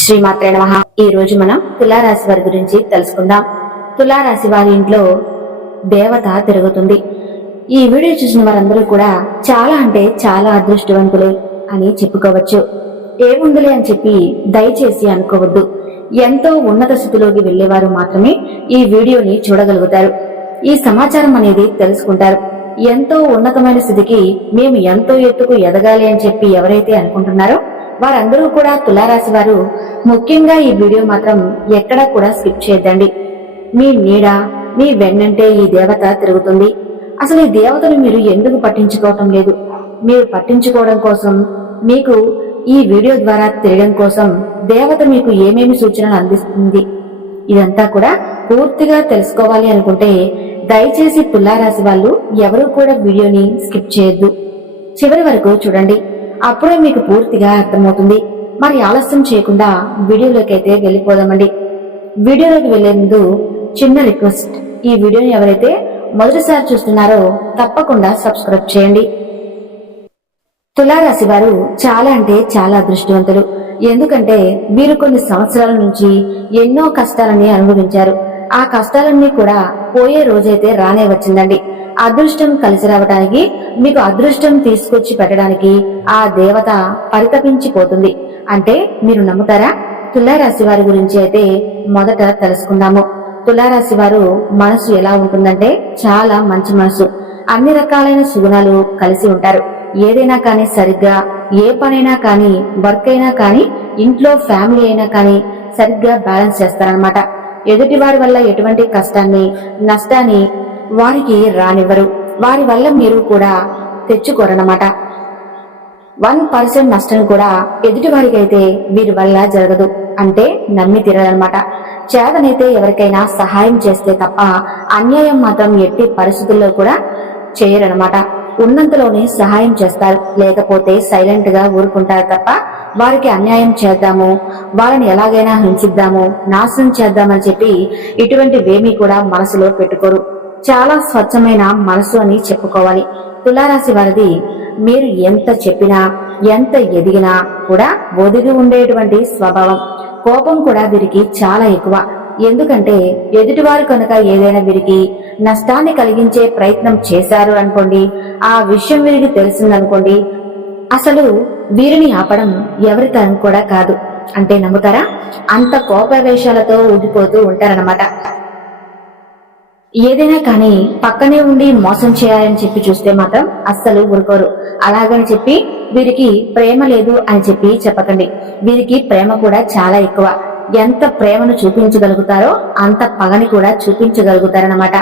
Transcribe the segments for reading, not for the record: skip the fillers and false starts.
శ్రీమాత్రే నమః. ఈ రోజు మనం తులారాశి వారి గురించి తెలుసుకుందాం. తులారాశి వారి ఇంట్లో దేవత తిరుగుతుంది. ఈ వీడియో చూసిన వారందరూ కూడా చాలా అంటే చాలా అదృష్టవంతులే అని చెప్పుకోవచ్చు. ఏముందులే అని చెప్పి దయచేసి అనుకోవద్దు. ఎంతో ఉన్నత స్థితిలోకి వెళ్లేవారు మాత్రమే ఈ వీడియోని చూడగలుగుతారు. ఈ సమాచారం అనేది తెలుసుకుంటారు. ఎంతో ఉన్నతమైన స్థితికి మేము ఎంతో ఎత్తుకు ఎదగాలి అని చెప్పి ఎవరైతే అనుకుంటున్నారో వారందరూ కూడా తులారాశి వారు ముఖ్యంగా ఈ వీడియో మాత్రం ఎక్కడా కూడా స్కిప్ చేయొద్దండి. మీ నీడ మీ వెన్నంటే ఈ దేవత తిరుగుతుంది. అసలు ఈ దేవతను మీరు ఎందుకు పట్టించుకోవటం లేదు? మీరు పట్టించుకోవడం కోసం, మీకు ఈ వీడియో ద్వారా తెలియడం కోసం దేవత మీకు ఏమేమి సూచనలు అందిస్తుంది, ఇదంతా కూడా పూర్తిగా తెలుసుకోవాలి అనుకుంటే దయచేసి తులారాశి వాళ్ళు ఎవరూ కూడా వీడియోని స్కిప్ చేయొద్దు, చివరి వరకు చూడండి. అప్పుడే మీకు పూర్తిగా అర్థమవుతుంది. మరి ఆలస్యం చేయకుండా వీడియోలోకి అయితే వెళ్ళిపోదామండి. వీడియోలోకి వెళ్లే ముందు చిన్న రిక్వెస్ట్, ఈ వీడియోని ఎవరైతే మొదటిసారి చూస్తున్నారో తప్పకుండా సబ్స్క్రైబ్ చేయండి. తులారాశి వారు చాలా అంటే చాలా అదృష్టవంతులు. ఎందుకంటే వీరు కొన్ని సంవత్సరాల నుంచి ఎన్నో కష్టాలని అనుభవించారు. ఆ కష్టాలన్నీ కూడా పోయే రోజైతే రానే వచ్చిందండి. అదృష్టం కలిసి రావడానికి, మీకు అదృష్టం తీసుకొచ్చి పెట్టడానికి ఆ దేవత పరితపించిపోతుంది. అంటే మీరు నమ్ముతారా? తులారాశి వారి గురించి అయితే మొదట తెలుసుకుందాము. తులారాశి వారు మనసు ఎలా ఉంటుందంటే చాలా మంచి మనసు. అన్ని రకాలైన సుగుణాలు కలిసి ఉంటారు. ఏదైనా కానీ సరిగ్గా, ఏ పనైనా కానీ, వర్క్ అయినా కానీ, ఇంట్లో ఫ్యామిలీ అయినా కానీ సరిగ్గా బ్యాలెన్స్ చేస్తారనమాట. ఎదుటి వారి వల్ల ఎటువంటి కష్టాన్ని, నష్టాన్ని వారికి రానివ్వరు. వారి వల్ల మీరు కూడా తెచ్చుకోరన్నమాట. 1% నష్టం కూడా ఎదుటి వారికి అయితే వీరి వల్ల జరగదు. అంటే నమ్మి తీరాలన్నమాట. చేతనైతే ఎవరికైనా సహాయం చేస్తే తప్ప అన్యాయం మాత్రం ఎట్టి పరిస్థితుల్లో కూడా చేయరనమాట. ఉన్నంతలోనే సహాయం చేస్తారు, లేకపోతే సైలెంట్ గా ఊరుకుంటారు తప్ప వారికి అన్యాయం చేద్దాము, వాళ్ళని ఎలాగైనా హింసిద్దాము, నాశనం చేద్దామని చెప్పి ఇటువంటివేమీ కూడా మనసులో పెట్టుకోరు. చాలా స్వచ్ఛమైన మనసు అని చెప్పుకోవాలి తులారాశి వారిది. మీరు ఎంత చెప్పినా, ఎంత ఎదిగినా కూడా ఒదిగి ఉండేటువంటి స్వభావం. కోపం కూడా వీరికి చాలా ఎక్కువ. ఎందుకంటే ఎదుటివారు కనుక ఏదైనా వీరికి నష్టాన్ని కలిగించే ప్రయత్నం చేశారు అనుకోండి, ఆ విషయం వీరికి తెలిసిందనుకోండి, అసలు వీరిని ఆపడం ఎవరి తరం కూడా కాదు. అంటే నమ్ముతారా? అంత కోపావేశాలతో ఊగిపోతూ ఉంటారన్నమాట. ఏదైనా కానీ పక్కనే ఉండి మోసం చేయాలని చెప్పి చూస్తే మాత్రం అస్సలు ఊరుకోరు. అలాగని చెప్పి వీరికి ప్రేమ లేదు అని చెప్పి చెప్పకండి. వీరికి ప్రేమ కూడా చాలా ఎక్కువ. ఎంత ప్రేమను చూపించగలుగుతారో అంత పగని కూడా చూపించగలుగుతారన్నమాట.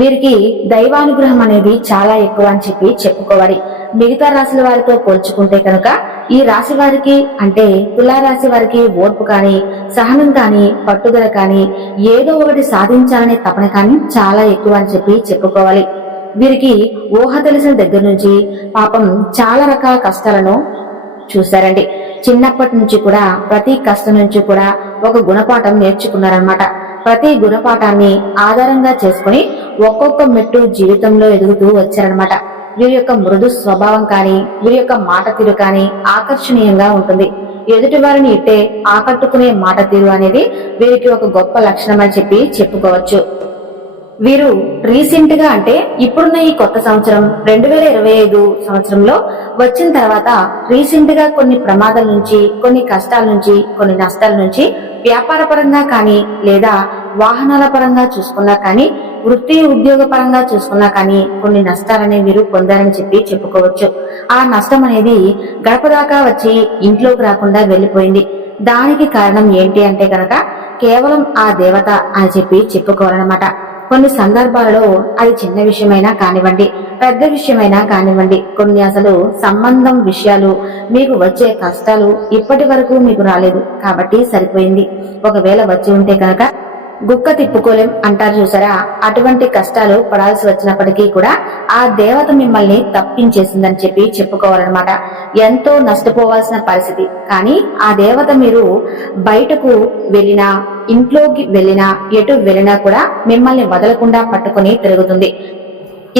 వీరికి దైవానుగ్రహం అనేది చాలా ఎక్కువ అని చెప్పి చెప్పుకోవాలి. మిగతా రాశుల వారితో పోల్చుకుంటే కనుక ఈ రాశి వారికి, అంటే తులారాశి వారికి ఓర్పు కానీ, సహనం కానీ, పట్టుదల కానీ, ఏదో ఒకటి సాధించాలనే తపన కానీ చాలా ఎక్కువ అని చెప్పి చెప్పుకోవాలి. వీరికి ఊహ తెలిసిన దగ్గర నుంచి పాపం చాలా రకాల కష్టాలను చూశారండి. చిన్నప్పటి నుంచి కూడా ప్రతి కష్టం నుంచి కూడా ఒక గుణపాఠం నేర్చుకున్నారనమాట. ప్రతి గుణపాఠాన్ని ఆధారంగా చేసుకుని ఒక్కొక్క మెట్టు జీవితంలో ఎదుగుతూ వచ్చారనమాట. వీరి యొక్క మృదు స్వభావం కానీ, వీరి యొక్క మాట తీరు కానీ ఆకర్షణీయంగా ఉంటుంది. ఎదుటి వారిని ఇట్టే ఆకట్టుకునే మాట తీరు అనేది వీరికి ఒక గొప్ప లక్షణం అని చెప్పి చెప్పుకోవచ్చు. వీరు రీసెంట్ గా, అంటే ఇప్పుడున్న ఈ కొత్త సంవత్సరం 2025 సంవత్సరంలో వచ్చిన తర్వాత రీసెంట్ గా కొన్ని ప్రమాదాల నుంచి, కొన్ని కష్టాల నుంచి, కొన్ని నష్టాల నుంచి వ్యాపార పరంగా కానీ, లేదా వాహనాల పరంగా చూసుకున్నా కానీ, వృత్తి ఉద్యోగ పరంగా చూసుకున్నా కానీ కొన్ని నష్టాలని వీరు పొందారని చెప్పి చెప్పుకోవచ్చు. ఆ నష్టం అనేది గడప దాకా వచ్చి ఇంట్లోకి రాకుండా వెళ్లిపోయింది. దానికి కారణం ఏంటి అంటే కనుక కేవలం ఆ దేవత అని చెప్పి చెప్పుకోవాలన్నమాట. కొన్ని సందర్భాలలో అది చిన్న విషయమైనా కానివ్వండి, పెద్ద విషయమైనా కానివ్వండి, కొన్ని అసలు సంబంధం విషయాలు, మీకు వచ్చే కష్టాలు ఇప్పటి వరకు మీకు రాలేదు కాబట్టి సరిపోయింది. ఒకవేళ వచ్చి ఉంటే కనుక గుక్క తిప్పుకోలేం అంటారు చూసారా, అటువంటి కష్టాలు పడాల్సి వచ్చినప్పటికీ కూడా ఆ దేవత మిమ్మల్ని తప్పించేసిందని చెప్పి చెప్పుకోవాలన్నమాట. ఎంతో నష్టపోవాల్సిన పరిస్థితి, కానీ ఆ దేవత మీరు బయటకు వెళ్ళినా, ఇంట్లోకి వెళ్ళినా, ఎటు వెళ్ళినా కూడా మిమ్మల్ని వదలకుండా పట్టుకుని తిరుగుతుంది.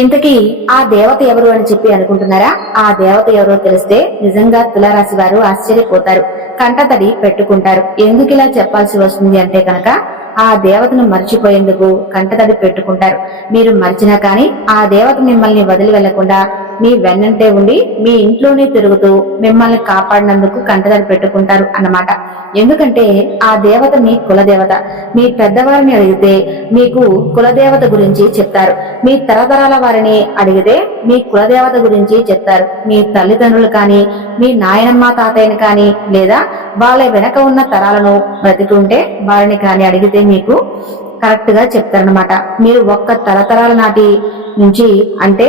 ఇంతకీ ఆ దేవత ఎవరు అని చెప్పి అనుకుంటున్నారా? ఆ దేవత ఎవరో తెలిస్తే నిజంగా తులారాశి వారు ఆశ్చర్యపోతారు. కంటతడి పెట్టుకుంటారు. ఎందుకు ఇలా చెప్పాల్సి వస్తుంది అంటే కనుక ఆ దేవతను మర్చిపోయేందుకు కంటతడి పెట్టుకుంటారు. మీరు మర్చినా కానీ ఆ దేవత మిమ్మల్ని వదిలి వెళ్లకుండా మీ వెన్నంటే ఉండి మీ ఇంట్లోనే తిరుగుతూ మిమ్మల్ని కాపాడినందుకు కంటతడి పెట్టుకుంటారు అన్నమాట. ఎందుకంటే ఆ దేవత మీ కులదేవత. మీ పెద్దవారిని అడిగితే మీకు కులదేవత గురించి చెప్తారు. మీ తరతరాల వారిని అడిగితే మీ కులదేవత గురించి చెప్తారు. మీ తల్లిదండ్రులు కానీ మీ నాయనమ్మ తాతయ్యని కానీ లేదా వాళ్ళ వెనక ఉన్న తరాలను బ్రతికి ఉంటే వారిని కానీ అడిగితే మీకు కరెక్ట్ గా చెప్తారనమాట. మీరు ఒక్క తరతరాల నాటి నుంచి అంటే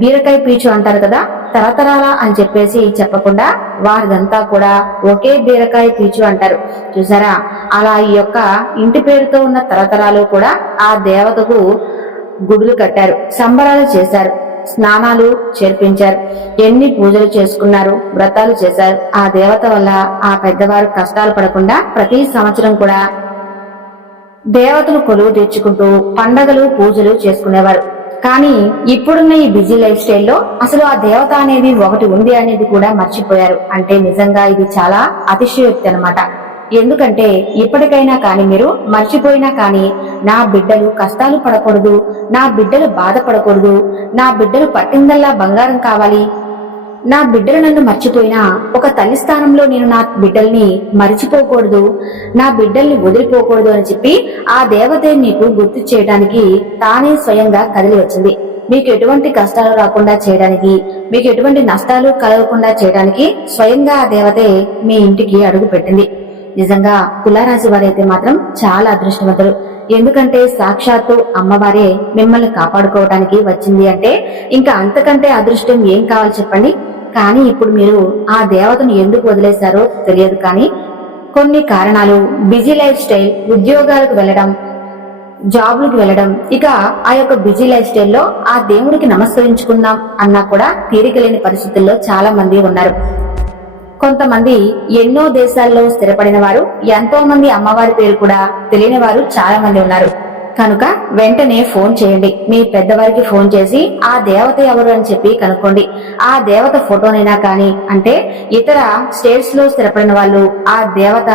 బీరకాయ పీచు అంటారు కదా, తరతరాల అని చెప్పేసి చెప్పకుండా వారిదంతా కూడా ఒకే బీరకాయ పీచు అంటారు చూసారా. అలా ఈ యొక్క ఇంటి పేరుతో ఉన్న తరతరాలు కూడా ఆ దేవతకు గుడులు కట్టారు, సంబరాలు చేశారు, స్నానాలు చేర్పించారు, ఎన్ని పూజలు చేసుకున్నారు, వ్రతాలు చేశారు. ఆ దేవత వల్ల ఆ పెద్దవారు కష్టాలు పడకుండా ప్రతి సంవత్సరం కూడా దేవతను కొలువు తెచ్చుకుంటూ పండగలు పూజలు చేసుకునేవారు. కానీ ఇప్పుడున్న ఈ బిజీ లైఫ్ స్టైల్లో అసలు ఆ దేవత అనేది ఒకటి ఉంది అనేది కూడా మర్చిపోయారు. అంటే నిజంగా ఇది చాలా అతిశయోక్తి అన్నమాట. ఎందుకంటే ఇప్పటికైనా కానీ మీరు మర్చిపోయినా కానీ నా బిడ్డలు కష్టాలు పడకూడదు, నా బిడ్డలు బాధపడకూడదు, నా బిడ్డలు పట్టిందల్లా బంగారం కావాలి, నా బిడ్డలు నన్ను మర్చిపోయినా ఒక తల్లి స్థానంలో నేను నా బిడ్డల్ని మరిచిపోకూడదు, నా బిడ్డల్ని వదిలిపోకూడదు అని చెప్పి ఆ దేవతే మీకు గుర్తు చేయడానికి తానే స్వయంగా కదిలి వచ్చింది. మీకు ఎటువంటి కష్టాలు రాకుండా చేయడానికి, మీకు ఎటువంటి నష్టాలు కలగకుండా చేయడానికి స్వయంగా ఆ దేవతే మీ ఇంటికి అడుగు పెట్టింది. నిజంగా తులారాశి వారైతే మాత్రం చాలా అదృష్టవంతులు. ఎందుకంటే సాక్షాత్తు అమ్మవారే మిమ్మల్ని కాపాడుకోవడానికి వచ్చింది అంటే ఇంకా అంతకంటే అదృష్టం ఏం కావాలి చెప్పండి. కానీ ఇప్పుడు మీరు ఆ దేవతను ఎందుకు వదిలేశారో తెలియదు. కానీ కొన్ని కారణాలు, బిజీ లైఫ్ స్టైల్, ఉద్యోగాలకు వెళ్ళడం, జాబులకు వెళ్ళడం, ఇక ఆ యొక్క బిజీ లైఫ్ స్టైల్లో ఆ దేవుడికి నమస్కరించుకుందాం అన్నా కూడా తీరిక లేని పరిస్థితుల్లో చాలా మంది ఉన్నారు. కొంతమంది ఎన్నో దేశాల్లో స్థిరపడిన వారు, ఎంతో మంది అమ్మవారి పేరు కూడా తెలియని వారు చాలా మంది ఉన్నారు. కనుక వెంటనే ఫోన్ చేయండి. మీ పెద్దవారికి ఫోన్ చేసి ఆ దేవత ఎవరు అని చెప్పి కనుక్కోండి. ఆ దేవత ఫోటోనైనా కానీ, అంటే ఇతర స్టేట్స్ లో స్థిరపడిన వాళ్ళు ఆ దేవత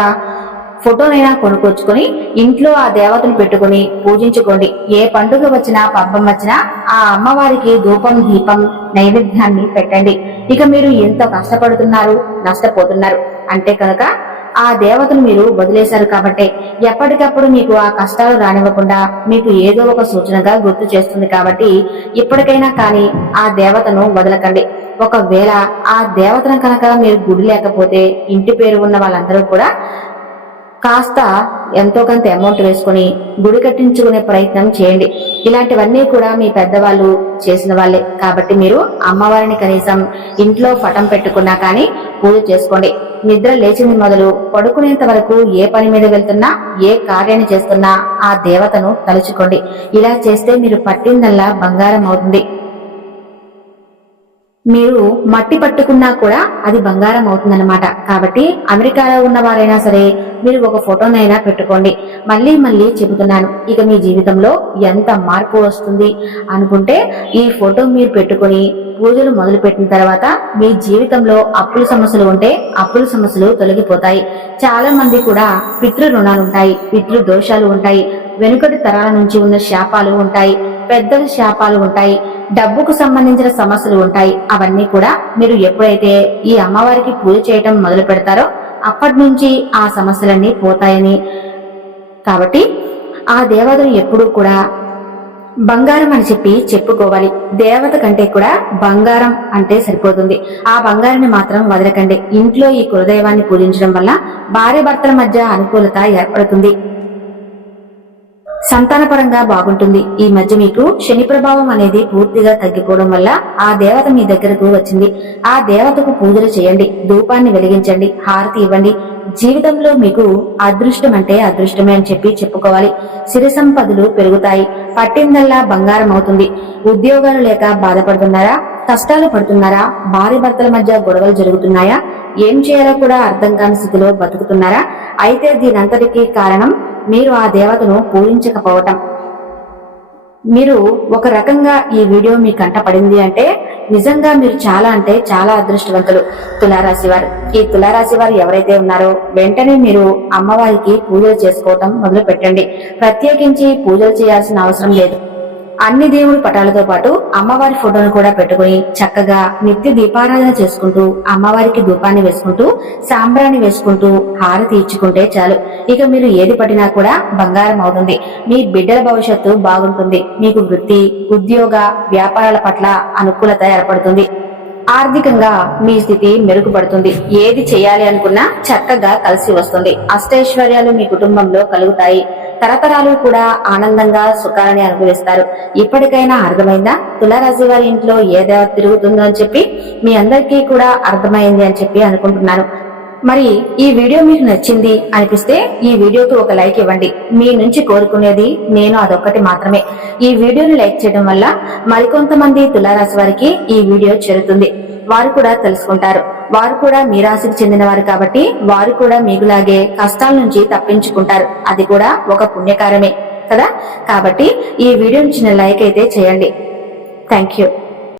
ఫోటోనైనా కొనుక్కొచ్చుకొని ఇంట్లో ఆ దేవతను పెట్టుకుని పూజించుకోండి. ఏ పండుగ వచ్చినా పబ్బం వచ్చినా ఆ అమ్మవారికి ధూపం దీపం నైవేద్యాన్ని పెట్టండి. ఇక మీరు ఎంత కష్టపడుతున్నారు, నష్టపోతున్నారు అంటే కనుక ఆ దేవతను మీరు వదిలేశారు కాబట్టి ఎప్పటికప్పుడు మీకు ఆ కష్టాలు రానివ్వకుండా మీకు ఏదో ఒక సూచనగా గుర్తు చేస్తుంది. కాబట్టి ఇప్పటికైనా కానీ ఆ దేవతను వదలకండి. ఒకవేళ ఆ దేవతను కనుక మీరు గుడి లేకపోతే ఇంటి పేరు ఉన్న వాళ్ళందరూ కూడా కాస్త ఎంతో కొంత అమౌంట్ వేసుకుని గుడి కట్టించుకునే ప్రయత్నం చేయండి. ఇలాంటివన్నీ కూడా మీ పెద్దవాళ్ళు చేసిన వాళ్ళే కాబట్టి మీరు అమ్మవారిని కనీసం ఇంట్లో పటం పెట్టుకున్నా కానీ పూజ చేసుకోండి. నిద్ర లేచింది మొదలు పడుకునేంత వరకు ఏ పని మీద వెళ్తున్నా, ఏ కార్యాన్ని చేస్తున్నా ఆ దేవతను తలుచుకోండి. ఇలా చేస్తే మీరు పట్టిందల్లా బంగారం అవుతుంది. మీరు మట్టి పట్టుకున్నా కూడా అది బంగారం అవుతుందన్నమాట. కాబట్టి అమెరికాలో ఉన్న వారైనా సరే మీరు ఒక ఫోటోనైనా పెట్టుకోండి. మళ్ళీ మళ్ళీ చెబుతున్నాను, ఇక మీ జీవితంలో ఎంత మార్పు వస్తుంది అనుకుంటే ఈ ఫోటో మీరు పెట్టుకుని పూజలు మొదలు పెట్టిన తర్వాత మీ జీవితంలో అప్పుల సమస్యలు ఉంటే అప్పుల సమస్యలు తొలగిపోతాయి. చాలా మంది కూడా పితృ రుణాలు ఉంటాయి, పితృ దోషాలు ఉంటాయి, వెనుకటి తరాల నుంచి ఉన్న శాపాలు ఉంటాయి, పెద్దల శాపాలు ఉంటాయి, డబ్బుకు సంబంధించిన సమస్యలు ఉంటాయి. అవన్నీ కూడా మీరు ఎప్పుడైతే ఈ అమ్మవారికి పూజ చేయటం మొదలు పెడతారో అప్పటి నుంచి ఆ సమస్యలన్నీ పోతాయని. కాబట్టి ఆ దేవతను ఎప్పుడూ కూడా బంగారం అని చెప్పి చెప్పుకోవాలి. దేవత కంటే కూడా బంగారం అంటే సరిపోతుంది. ఆ బంగారాన్ని మాత్రం వదలకండి. ఇంట్లో ఈ కులదైవాన్ని పూజించడం వల్ల భార్య భర్తల మధ్య అనుకూలత ఏర్పడుతుంది, సంతానపరంగా బాగుంటుంది. ఈ మధ్య మీకు శని ప్రభావం అనేది పూర్తిగా తగ్గిపోవడం వల్ల ఆ దేవత మీ దగ్గరకు వచ్చింది. ఆ దేవతకు పూజలు చేయండి, ధూపాన్ని వెలిగించండి, హారతి ఇవ్వండి. జీవితంలో మీకు అదృష్టం అంటే అదృష్టమే అని చెప్పి చెప్పుకోవాలి. సిరి సంపదలు పెరుగుతాయి, పట్టిందల్లా బంగారం అవుతుంది. ఉద్యోగాలు లేక బాధపడుతున్నారా, కష్టాలు పడుతున్నారా, భార్య భర్తల మధ్య గొడవలు జరుగుతున్నాయా, ఏం చేయాలో కూడా అర్థం కాని స్థితిలో బతుకుతున్నారా? అయితే దీనంతటికీ కారణం మీరు ఆ దేవతను పూజించకపోవటం. మీరు ఒక రకంగా ఈ వీడియో మీ కంట పడింది అంటే నిజంగా మీరు చాలా అంటే చాలా అదృష్టవంతులు తులారాశి వారు. ఈ తులారాశి వారు ఎవరైతే ఉన్నారో వెంటనే మీరు అమ్మవారికి పూజలు చేసుకోవటం మొదలు పెట్టండి. ప్రత్యేకించి పూజలు చేయాల్సిన అవసరం లేదు. అన్ని దేవుడి పటాలతో పాటు అమ్మవారి ఫోటోను కూడా పెట్టుకుని చక్కగా నిత్య దీపారాధన చేసుకుంటూ అమ్మవారికి ధూపాన్ని వేసుకుంటూ సాంబ్రాన్ని వేసుకుంటూ హారతి ఇచ్చుకుంటే చాలు. ఇక మీరు ఏది పట్టినా కూడా బంగారం అవుతుంది. మీ బిడ్డల భవిష్యత్తు బాగుంటుంది. మీకు వృత్తి, ఉద్యోగ, వ్యాపారాల పట్ల అనుకూలత ఏర్పడుతుంది. ఆర్థికంగా మీ స్థితి మెరుగుపడుతుంది. ఏది చేయాలి అనుకున్నా చక్కగా కలిసి వస్తుంది. అష్టైశ్వర్యాలు మీ కుటుంబంలో కలుగుతాయి. తరతరాలు కూడా ఆనందంగా సుఖాలని అనుభవిస్తారు. ఇప్పటికైనా అర్థమైందా తులారాశి వారి ఇంట్లో ఏ దేవత తిరుగుతుందో అని చెప్పి? మీ అందరికీ కూడా అర్థమైంది అని చెప్పి అనుకుంటున్నాను. మరి ఈ వీడియో మీకు నచ్చింది అనిపిస్తే ఈ వీడియోకి ఒక లైక్ ఇవ్వండి. మీ నుంచి కోరుకునేది నేను అదొక్కటి మాత్రమే. ఈ వీడియోని లైక్ చేయడం వల్ల మరికొంతమంది తులారాశి వారికి ఈ వీడియో చేరుతుంది. వారు కూడా తెలుసుకుంటారు. వారు కూడా మీ రాశికి చెందిన వారు కాబట్టి వారు కూడా మీకులాగే కష్టాల నుంచి తప్పించుకుంటారు. అది కూడా ఒక పుణ్యకారమే కదా. కాబట్టి ఈ వీడియోని చిన్న లైక్ అయితే చేయండి. Thank you.